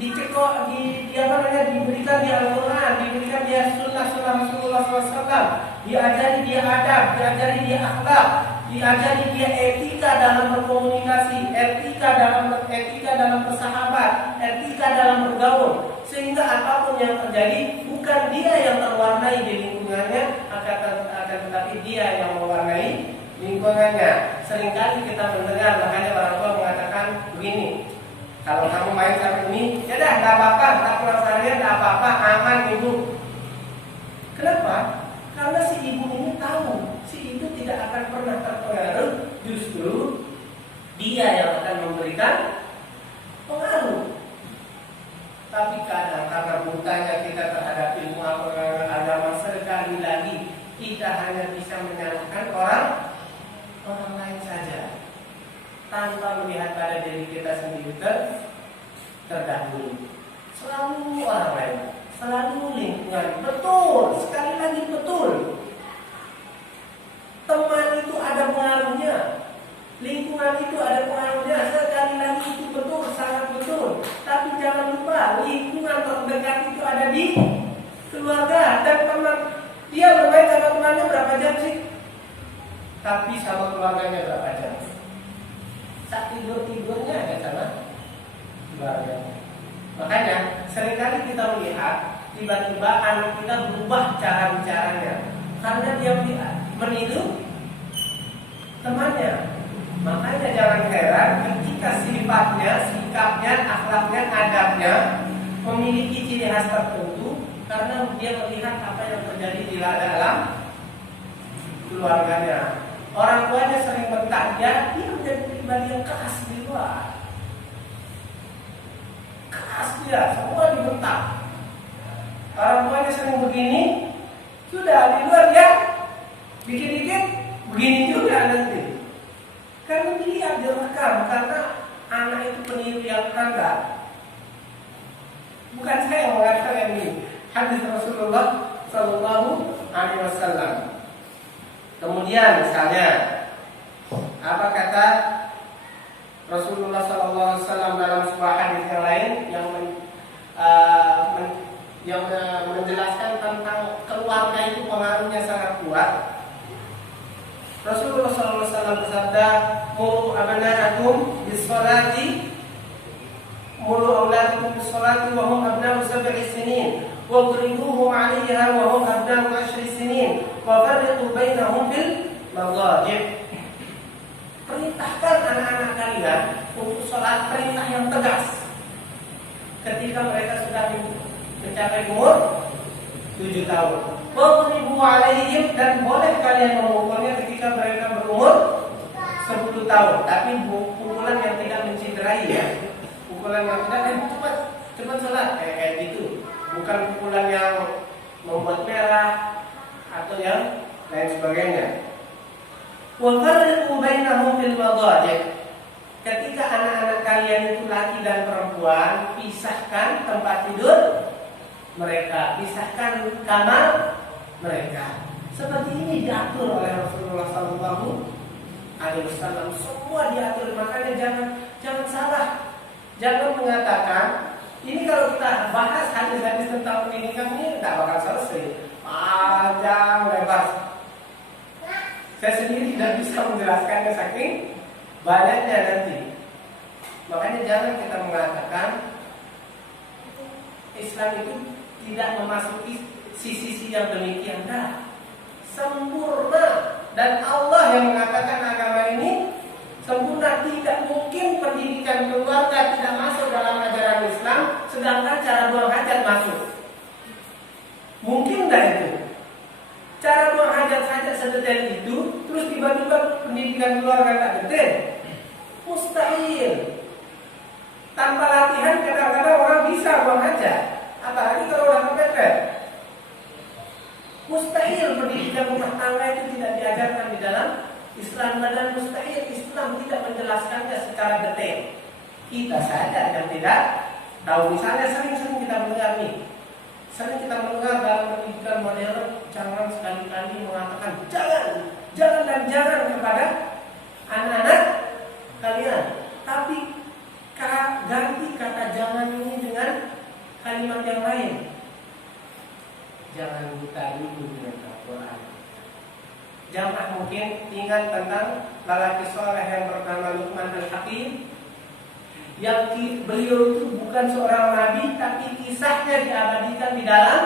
dicekok, diberikan dia Al-Quran, diberikan dia sunnah Rasulullah SAW, diajari dia adab, diajari dia akhlak, diajari dia etika dalam berkomunikasi, etika dalam bersahabat, etika dalam bergaul, sehingga apapun yang terjadi bukan dia yang terwarnai di lingkungannya, akan tetapi dia yang mewarnai lingkungannya. Seringkali kita mendengar, makanya orang tua mengatakan begini, kalau kamu main sama ini, ya dah, nggak apa-apa, tak pulang seharian, nggak apa-apa, aman ibu. Kenapa? Karena si ibu ini tahu, si ibu tidak akan pernah terpengaruh, justru dia yang akan memberikan pengaruh. Tapi kadang karena butanya kita terhadap ilmu agama, sekali lagi kita hanya bisa menyalahkan orang lain saja, tanpa melihat pada diri kita sendiri terdahulu. Selalu orang lain, selalu lingkungan. Betul, sekali lagi betul. Teman itu ada pengaruhnya, lingkungan itu ada pengaruhnya. Sekali lagi itu betul, sangat betul. Tapi jangan lupa, lingkungan terdekat itu ada di keluarga dan teman. Dia bermain sama temannya berapa jam sih? Tapi sama keluarganya berapa jam? Saat tidurnya ada sama keluarga. Makanya seringkali kita melihat tiba-tiba anak kita berubah cara bicaranya karena dia meniru temannya. Makanya jangan heran ketika sifatnya, sikapnya, akhlaknya, adabnya memiliki ciri khas tertentu karena dia melihat apa yang terjadi di dalam keluarganya. Orang tuanya sering bentak dia menjadi pribadi yang keras di luar. Keras dia, semua dibentak. Orang tuanya sering begini, sudah di luar dia dikit-dikit begini juga nanti. Karena dilihat, direkam, karena anak itu peniru yang handal. Bukan saya yang mengatakan ini, hadis Rasulullah Sallallahu Alaihi Wasallam. Kemudian misalnya apa kata Rasulullah SAW dalam sebuah hadis yang lain yang menjelaskan tentang keluarga itu pengaruhnya sangat kuat. Rasulullah SAW bersabda, "Muru abna'akum bis-sholati, muru auladakum bis-sholati wa hum abna'u 7 sinin, wadribuhum 'alayha wa hum abna'u 10 sinin, wa farriqu bainahum fil madajib." Perintahkan anak-anak kalian untuk sholat, perintah yang tegas ketika mereka sudah mencapai umur 7 tahun. Wadribu 'alaihim, dan boleh kalian memukulnya ketika mereka berumur 10 tahun, tapi pukulan yang tidak menciderai ya. Pukulan yang tidak cepat sholat kayak gitu. Bukan pukulan yang membuat merah atau yang lain sebagainya. Wa farriqu bainahum fil madajib. Ketika anak-anak kalian itu laki dan perempuan, pisahkan tempat tidur mereka, pisahkan kamar mereka. Seperti ini diatur oleh Rasulullah Sallallahu Alaihi Wasallam. Semua diatur, makanya jangan salah. Jangan mengatakan ini kalau kita bahas hadis-hadis tentang pendidikan ini tidak bakal selesai. Panjang lebar. Saya sendiri tidak bisa menjelaskannya saking banyaknya nanti. Makanya jangan kita mengatakan Islam itu tidak memasuki sisi-sisi yang demikian. Nah, sempurna. Dan Allah yang mengatakan agama ini sempurna. Tidak mungkin pendidikan keluarga tidak masuk dalam ajaran Islam, sedangkan cara buang hajat masuk. Mungkin enggak itu? Cara buang hajat saja sedetail itu, terus tiba-tiba pendidikan keluarga enggak detail? Mustahil. Tanpa latihan kadang-kadang orang bisa buang hajat, apalagi kalau udah kepepet. Mustahil pendidikan rumah tangga itu tidak diajarkan di dalam Islam, dan mustahil Islam tidak menjelaskannya secara detail. Kita saja yang tidak tahu. Misalnya sering-sering kita mendengar nih, sering kita mendengar dalam pendidikan modern, jangan sekali-kali mengatakan jangan kepada anak-anak kalian. Tapi ganti kata jangan ini dengan kalimat yang lain. Jangan buta dulu dengan Al-Quran. Jamaah mungkin ingat tentang lelaki soleh yang bernama Luqman Al-Hakim, yang beliau itu bukan seorang nabi, tapi kisahnya diabadikan di dalam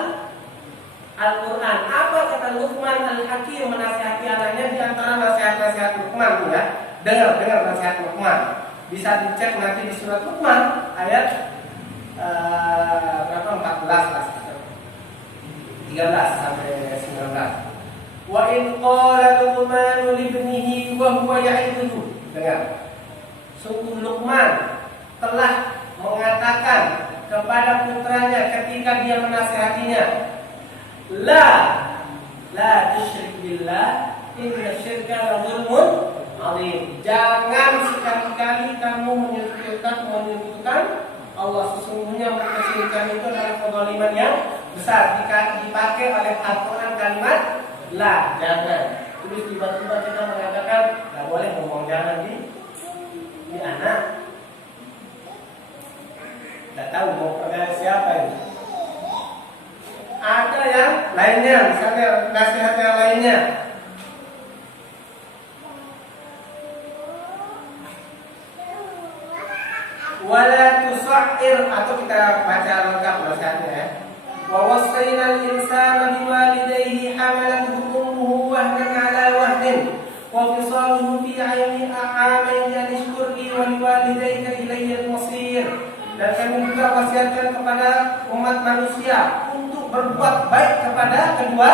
Al-Quran. Apa kata Luqman Al-Hakim menasihati anaknya? Di antara nasihat-nasihat Luqman, ya. Dengar nasihat Luqman. Bisa dicek nanti di surat Luqman ayat berapa? 13 sampai 19. Wa in qala Luqman li ibnihi wa huwa ya'iduhu. Dengar. Sungguh Luqman telah mengatakan kepada putranya ketika dia menasihatinya, la tusyrik billah inna syirka la dzulmun adzim. Jangan sekali-kali kamu menyekutukan Allah. Sesungguhnya kesyirikan itu adalah kezaliman yang besar. Jika dipakai oleh Al-Quran kalimat la, jangan. Terus tiba-tiba kita mengatakan nggak boleh ngomong jangan di anak. Nggak tahu mau percaya siapa ini. Ada yang lainnya, misalnya nasihat yang lainnya. Wala tusa'ir, atau kita baca lengkap nasihatnya ya. Wa wasainal insana biwalidayhi hamalathu ummuhu wahnan 'ala wahnin wa fisaluhu fi 'amayn an ishkur li wa liwalidayka ilayya al-masir. Dan kami juga wasiatkan kepada umat manusia untuk berbuat baik kepada kedua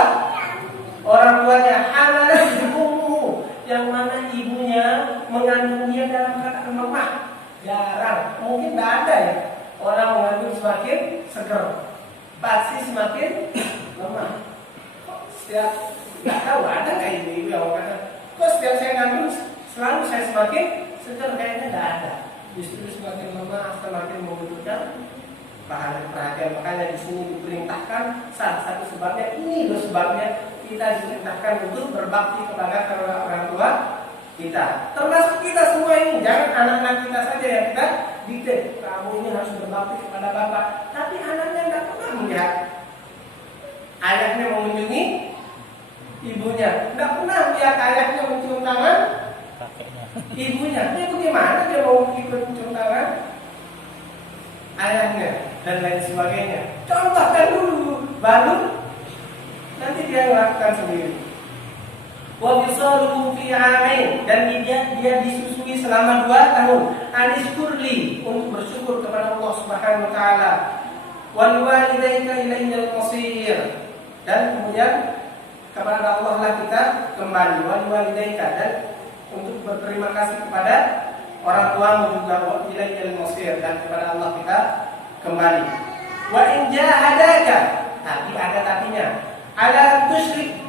orang tuanya. Hamalathu ummuhu, yang mana ibunya mengandung dia dalam keadaan lemah. Jarang, mungkin tidak ada ya orang mengandung semakin seger, pasti semakin lemah. Setiap nggak tahu ada nggak ibu-ibu yang mengatakan, kok setiap saya ngandung selalu saya semakin seger? Kayaknya nggak ada. Justru semakin lemah, semakin membutuhkan perhatian. Makanya di sini diperintahkan salah satu sebabnya ini loh, sebabnya kita diperintahkan untuk berbakti kepada orang tua kita, termasuk kita semua ini. Jangan anak-anak kita saja yang kita dikte, kamu ini harus berbakti kepada bapak. Tapi anaknya tidak pernah melihat ayahnya mengunjungi ibunya, tidak pernah lihat ayahnya mencium tangan ibunya. Ini bagaimana dia mau ikut mencium tangan ayahnya dan lain sebagainya? Contohkan dulu, baru nanti dia melakukan sendiri. Wa bisaluhu fi 'amain, dan dia disusui selama 2 tahun. Anishkurli, untuk bersyukur kepada Allah Subhanahu wa taala. Wa liwalidayka ilayya al-masir, dan kemudian kepada Allah lah kita kembali. Wa liwalidayka, dan untuk berterima kasih kepada orang tuamu juga. Wa ilayya al-masir, dan kepada Allah kita kembali. Wa in jahadaka, tapi ada tapinya, ala tusyrik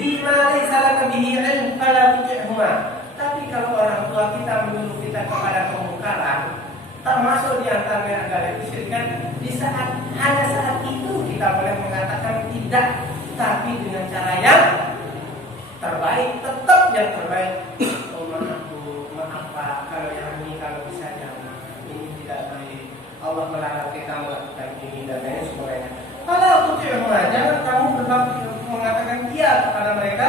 bima laysa laka bihi 'ilm fala tuti'huma. Tapi kalau orang tua kita menyuruh kita kepada kemungkaran, termasuk di antaranya adalah kesyirikan, di saat itu kita boleh mengatakan tidak, tapi dengan cara yang terbaik, tetap yang terbaik. Oh maaf Pak, kalau yang ini kalau bisa jangan, ini tidak baik. Allah melarang kita melakukan ini dan lain sebagainya. Kalau tuti'huma, jangan kamu mengatakan iya kepada mereka,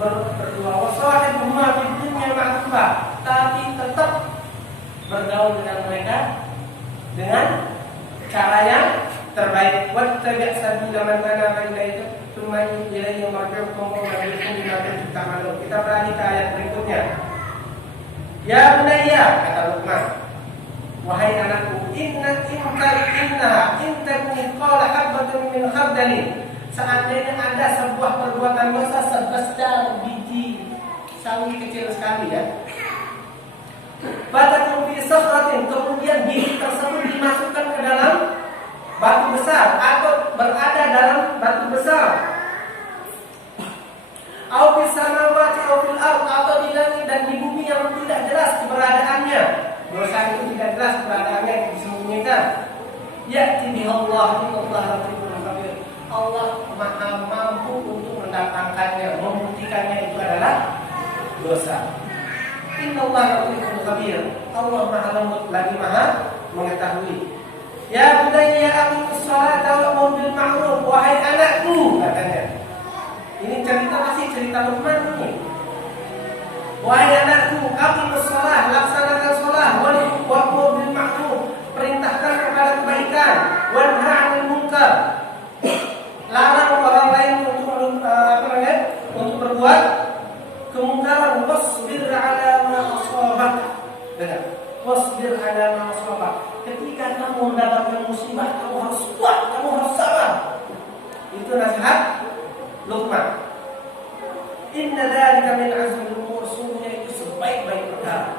berdua wasahibuhuma fid dunya ma'rufah, tapi tetap bergaul dengan mereka dengan cara yang terbaik. Wattabi' sabila man anaba ilayya tsumma ilayya marji'ukum wa nabiyukum bima kuntum ta'malun. Kita beralih ke ayat berikutnya. Ya bunayya, kata Luqman, wahai anakku, inna qala habbatun min khardalin, seandainya ada sebuah perbuatan dosa sebesar biji sawi kecil sekali ya, fatakun fi sakhratin, kemudian biji tersebut dimasukkan ke dalam batu besar atau berada dalam batu besar, au fis samawati au fil ard, atau di langit dan di bumi yang tidak jelas keberadaan Ya'ti biha Allah, innallaha latifun khabir. Allah Maha mampu untuk mendatangkannya, membuktikannya itu adalah dosa. Innallaha latifun khabir. Allah Maha lembut lagi Maha mengetahui. Ya bunayya aqimus sholata wa'mur bil ma'ruf, wahai anakku, katanya. Ini cerita masih cerita Luqman ini. Wahai anakku, aqimus shalah, laksanakan shalah, wa'mur bil ma'ruf, perintahkan kepada kebaikan, wanha 'anil munkar. Larang orang lain untuk untuk berbuat kemungkaran. Wasbir 'ala ma asabak. Dengar. Wasbir 'ala ma asabak. Ketika kamu mendapatkan musibah, kamu harus kuat, kamu harus sabar. Itu nasihat Luqman. Inna dzalika min azmil umur, sungguhnya itu sebaik-baik perkara.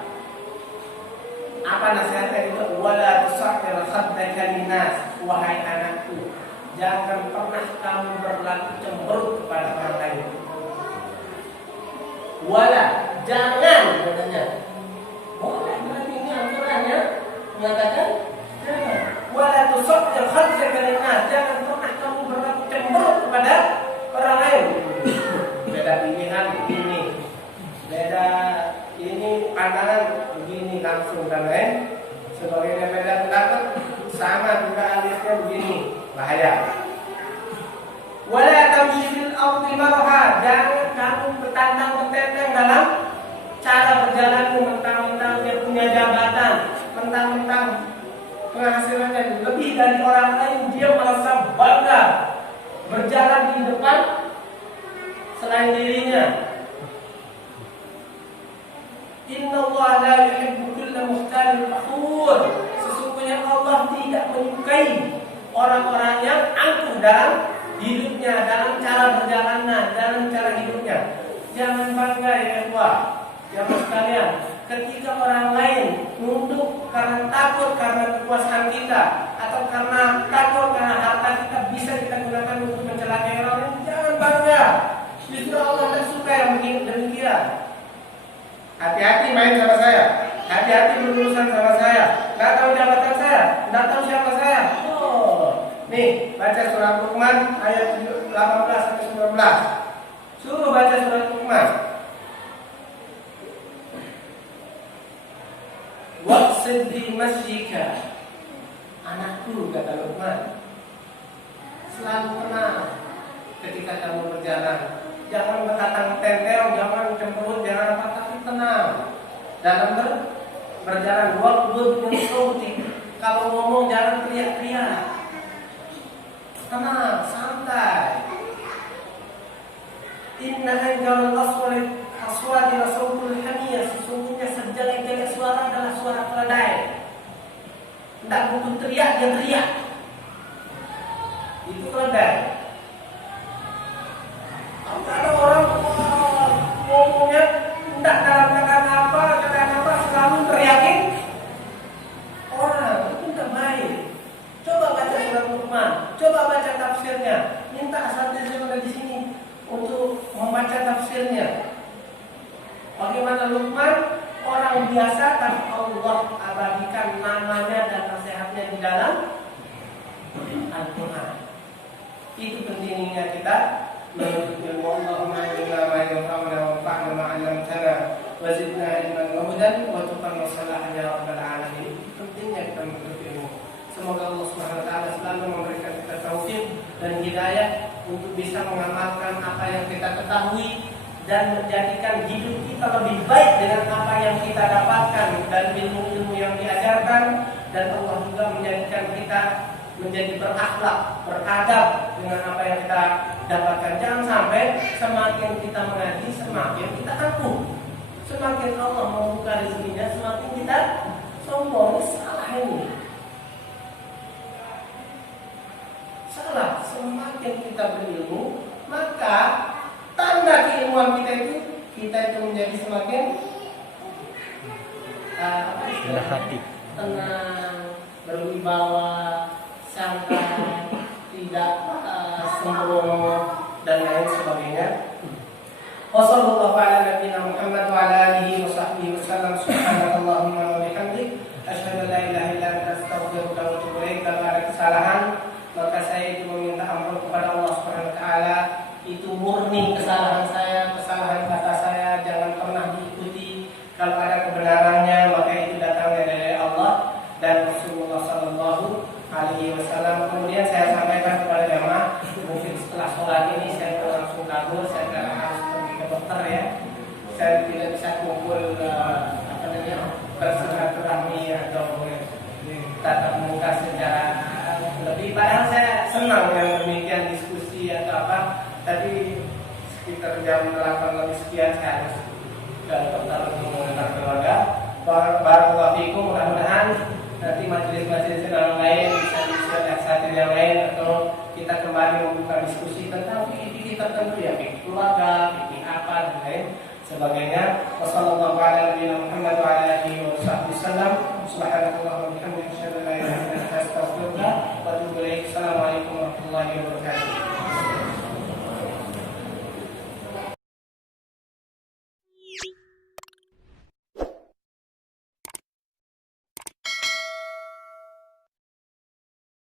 Apa nasihatnya itu? Wala tusahhir khaddaka linnas, wahai anakku, jangan pernah kamu berlaku cemberut kepada orang lain. Wala, jangan katanya. Boleh berarti ini Al-Qur'annya mengatakan jangan. Wala tusahhir khaddaka linnas, jangan pernah kamu berlaku cemberut kepada orang lain. Beda pilihan begini, beda ini pandangan begini langsung dan lain sebagainya, beda pendapat sama juga aliasnya begini, bahaya. Wala tamshi fil ardi marha, jangan kamu bertandang-bertenteng dalam cara berjalanmu, mentang-mentang dia punya jabatan, mentang-mentang penghasilannya lebih dari orang lain, dia merasa bangga berjalan di depan selain dirinya. Innallaha la yuhibbu kulla mukhtalin fakhur. Sesungguhnya Allah tidak menyukai orang-orang yang angkuh dalam hidupnya, dalam cara berjalannya, dalam cara hidupnya. Jangan bangga ya ikhwah, jamaah sekalian, ketika orang lain nunduk karena takut karena kekuasaan kita, atau karena takut karena harta kita bisa kita gunakan untuk mencelakai orang lain, jangan bangga. Justru Allah tak suka yang demikian. Hati-hati main sama saya, hati-hati berurusan sama saya. Nggak tahu jabatan saya, nggak tahu siapa saya. Oh, nih baca surat Luqman ayat 18 sampai 19. Suruh baca surat Luqman. Waqsid bi masjika, anakku, kata Luqman, selalu tenang ketika kamu berjalan. Jangan berkata tentel, jangan cemberut, jangan apa, tapi tenang dalam berjalan. Waqbud min sautik, kalau ngomong jangan teriak-teriak, tenang, santai. Inna anjalul aswadi la sautul hamiyah, sesungguhnya sejelek-jelek suara adalah suara keledai. Tidak butuh teriak, dia teriak. Itu keledai. Ada orang ngomongnya tidak dalam kata-kata selalu teriakin orang, itu tidak baik. Coba baca surat Luqman, coba baca tafsirnya. Minta asatidz yang ada di sini untuk membaca tafsirnya. Bagaimana Luqman orang biasa, tapi Allah abadikan namanya dan nasihatnya di dalam Al-Quran. Itu pentingnya kita menuntut ilmu. Allahumma inna ma yanfa'una wanfa'na ma 'allamtana wa zidna ilman wa hudan wa tuqan wa salahan ya rabbal alamin. Pentingnya kita menuntut ilmu. Semoga Allah Subhanahu wa taala selalu memberikan kita taufik dan hidayah untuk bisa mengamalkan apa yang kita ketahui dan menjadikan hidup kita lebih baik dengan apa yang kita dapatkan dan ilmu-ilmu yang diajarkan, dan Allah juga menjadikan kita menjadi berakhlak, beradab dengan apa yang kita dapatkan. Jangan sampai semakin kita mengaji, semakin kita angkuh. Semakin Allah membuka rezekinya, semakin kita sombong. Salah ini. Salah. Semakin kita berilmu, maka tanda keilmuan kita itu menjadi semakin tenang, berwibawa, santai, tidak sembrono dan lain sebagainya. Wassallallahu ala nabiyyina Muhammad wa ala alihi wa sahbihi wasallam. Subhanakallahumma wa bihamdik, asyhadu an la ilaha illa anta, astaghfiruka wa atubu kebenarannya maka itu datangnya dari Allah dan Rasulullah Sallallahu Alaihi Wasallam. Kemudian saya sampaikan kepada jamaah, mungkin setelah sholat ini saya langsung kabur, saya harus pergi ke dokter ya. Saya tidak bisa kumpul bersilaturahmi atau tatap muka secara lebih. Padahal saya senang dengan demikian diskusi atau apa. Tapi sekitar jam 8 lebih sekian saya harus ke dokter untuk mengantar keluarga. Barakallahu fiikum, mudah-mudahan nanti majelis-majelis yang lain bisa disesuaikan yang lain atau kita kembali membuka diskusi tentang fikih tertentu ya, fikih keluarga, fikih apa dan lain sebagainya. Wassalamualaikum warahmatullahi wabarakatuh.